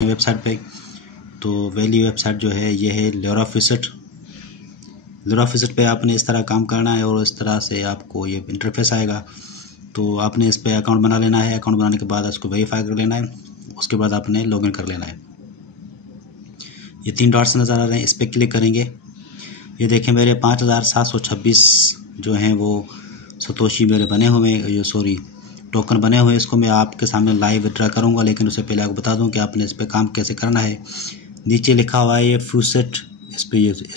Website पे। तो valley website जो है ये है LoraFaucet। LoraFaucet पे आपने इस तरह काम करना है और इस तरह से आपको ये इंटरफेस आएगा। तो आपने इस पर अकाउंट बना लेना है। अकाउंट बनाने के बाद इसको वेरीफाई कर लेना है। उसके बाद आपने लॉगिन कर लेना है। ये 3 डॉट्स नज़र आ रहे हैं, इस पर क्लिक करेंगे। ये देखें मेरे 5726 जो हैं वो सतोशी मेरे बने हुए हैं, टोकन बने हुए हैं। इसको मैं आपके सामने लाइव विड्रॉ करूंगा, लेकिन उससे पहले आपको बता दूं कि आपने इस पर काम कैसे करना है। नीचे लिखा हुआ है ये Faucet, इस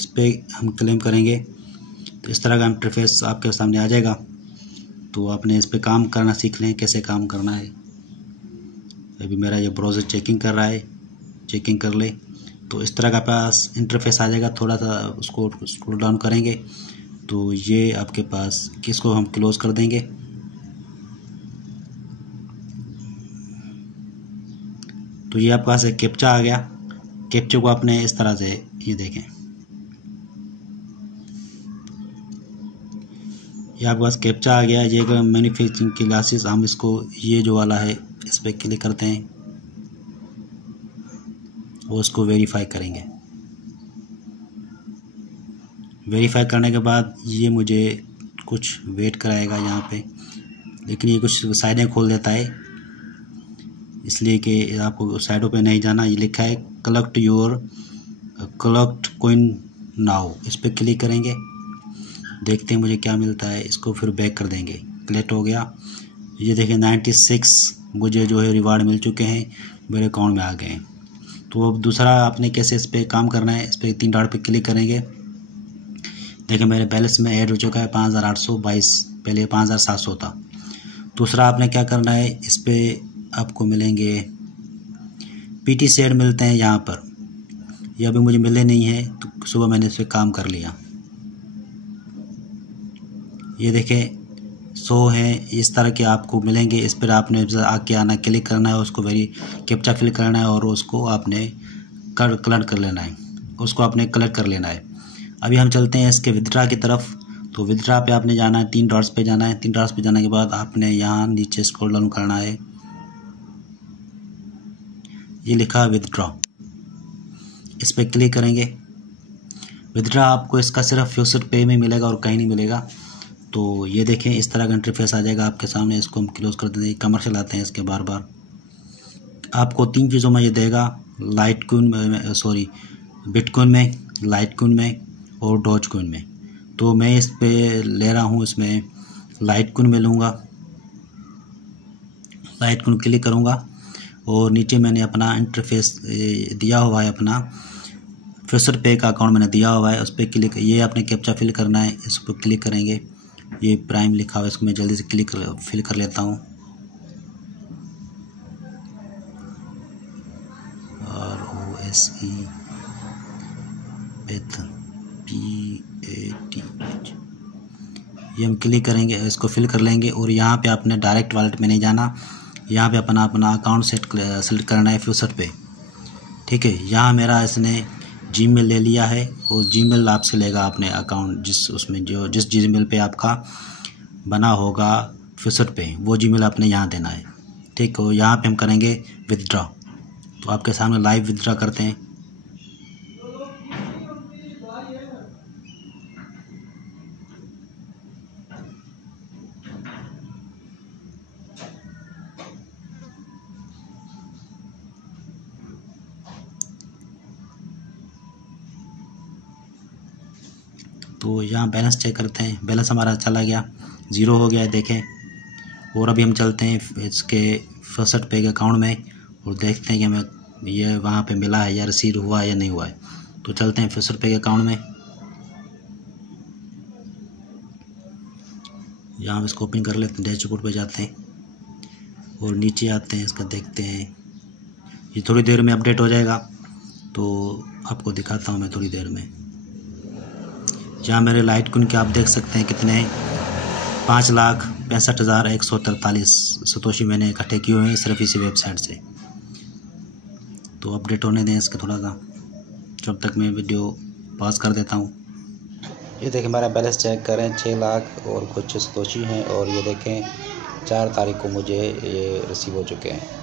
पर हम क्लेम करेंगे तो इस तरह का इंटरफेस आपके सामने आ जाएगा। तो आपने इस पर काम करना सीख लें, कैसे काम करना है। अभी मेरा ये ब्राउज़र चेकिंग कर रहा है, चेकिंग कर ले। तो इस तरह का पास इंटरफेस आ जाएगा। थोड़ा सा उसको स्क्रॉल डाउन करेंगे तो ये आपके पास, किसको हम क्लोज़ कर देंगे। तो ये आपके पास एक कैप्चा आ गया। कैप्चे को आपने इस तरह से, ये देखें, ये आपके पास कैप्चा आ गया। ये मैन्युफैक्चरिंग क्लासेस, हम इसको, ये जो वाला है इस पर क्लिक करते हैं और उसको वेरीफाई करेंगे। वेरीफाई करने के बाद ये मुझे कुछ वेट कराएगा यहाँ पे, लेकिन ये कुछ साइडें खोल देता है, इसलिए कि आपको साइडों पे नहीं जाना। ये लिखा है कलेक्ट कॉइन नाउ, इस पर क्लिक करेंगे। देखते हैं मुझे क्या मिलता है। इसको फिर बैक कर देंगे। कलेक्ट हो गया। ये देखें 96 मुझे जो है रिवार्ड मिल चुके हैं, मेरे अकाउंट में आ गए हैं। तो अब दूसरा आपने कैसे इस पर काम करना है, इस पर 3 डॉट पे क्लिक करेंगे। देखिए मेरे बैलेंस में ऐड हो चुका है 5822, पहले 5700 था। दूसरा आपने क्या करना है, इस पर आपको मिलेंगे PT शेयर मिलते हैं यहाँ पर। ये अभी मुझे मिले नहीं है, तो सुबह मैंने इस पर काम कर लिया। ये देखें 100 हैं, इस तरह के आपको मिलेंगे। इस पर आपने आके आना, क्लिक करना है, उसको कैप्चा फिल करना है और उसको आपने कलेक्ट कर लेना है, उसको आपने कलेक्ट कर लेना है। अभी हम चलते हैं इसके विथड्रॉ की तरफ। तो विथड्रॉ पे आपने जाना है, 3 डॉट्स पे जाना है। 3 डॉट्स पे जाने के बाद आपने यहाँ नीचे स्क्रॉल डाउन करना है। ये लिखा है विथड्रॉ, इस पर क्लिक करेंगे। विथड्रॉ आपको इसका सिर्फ Faucet पे में मिलेगा और कहीं नहीं मिलेगा। तो ये देखें इस तरह का इंटरफेस आ जाएगा आपके सामने। इसको हम क्लोज कर देंगे। कमर्शियल आते हैं इसके बार बार। आपको 3 चीज़ों में ये देगा, बिटकॉइन में, लाइटकॉइन में और डॉजकॉइन में। तो मैं इस पे ले रहा हूँ, इसमें लाइटकॉइन में लूँगा। लाइटकॉइन क्लिक करूँगा और नीचे मैंने अपना इंटरफेस दिया हुआ है, अपना Faucet पे का अकाउंट मैंने दिया हुआ है, उस पर क्लिक, ये आपने कैप्चा फिल करना है, इस पर क्लिक करेंगे। ये प्राइम लिखा हुआ है, इसको मैं जल्दी से फिल कर लेता हूँ। ROSE PATH, ये हम क्लिक करेंगे, इसको फिल कर लेंगे। और यहाँ पे आपने डायरेक्ट वॉलेट में नहीं जाना, यहाँ पे अपना अकाउंट सेलेक्ट करना है Faucet पे। ठीक है, यहाँ मेरा इसने Gmail ले लिया है और Gmail आपसे लेगा अपने अकाउंट, जिस Gmail पे आपका बना होगा Faucet पे, वो Gmail आपने यहाँ देना है। ठीक है, यहाँ पे हम करेंगे विथड्रॉ। तो आपके सामने लाइव विथड्रॉ करते हैं। तो यहाँ बैलेंस चेक करते हैं। बैलेंस हमारा चला गया, 0 हो गया है, देखें। और अभी हम चलते हैं इसके Faucet पे के अकाउंट में और देखते हैं कि हमें ये वहाँ पे मिला है या रिसीव हुआ है या नहीं हुआ है। तो चलते हैं Faucet पे के अकाउंट में। यहाँ हम इसको ओपन कर लेते हैं, डैशबोर्ड पे जाते हैं और नीचे आते हैं, इसका देखते हैं। ये थोड़ी देर में अपडेट हो जाएगा, तो आपको दिखाता हूँ मैं थोड़ी देर में। जहाँ मेरे लाइटकॉइन के आप देख सकते हैं कितने हैं, 5,65,143 सतोशी मैंने इकट्ठे किए हुए हैं सिर्फ इसी वेबसाइट से। तो अपडेट होने दें इसके थोड़ा सा, जब तक मैं वीडियो पॉज कर देता हूँ। ये देखें मेरा बैलेंस चेक करें, 6 लाख और कुछ सतोशी हैं। और ये देखें 4 तारीख को मुझे ये रिसीव हो चुके हैं।